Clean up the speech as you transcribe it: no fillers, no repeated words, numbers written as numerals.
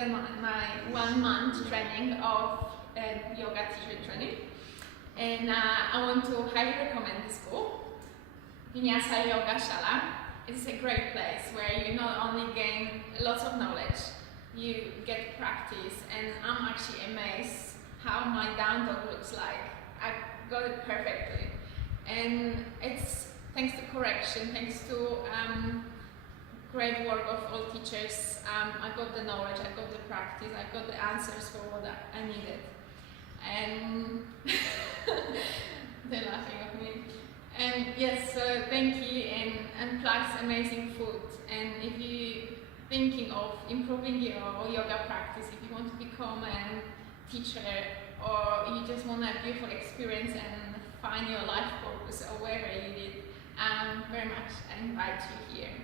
completed my 1 month training of yoga teacher training, and I want to highly recommend the school. Vinyasa Yogashala. It's a great place where you not only gain lots of knowledge, you get practice, and I'm actually amazed how my down dog looks like. I got it perfectly, and it's thanks to correction, thanks to great work of all teachers. I got the knowledge, I got the practice, I got the answers for what I needed. And they're laughing at me. And yes, thank you, and plus amazing food. And if you're thinking of improving your yoga practice, if you want to become a teacher, or you just want a beautiful experience and find your life purpose or wherever you did, very much I invite you here.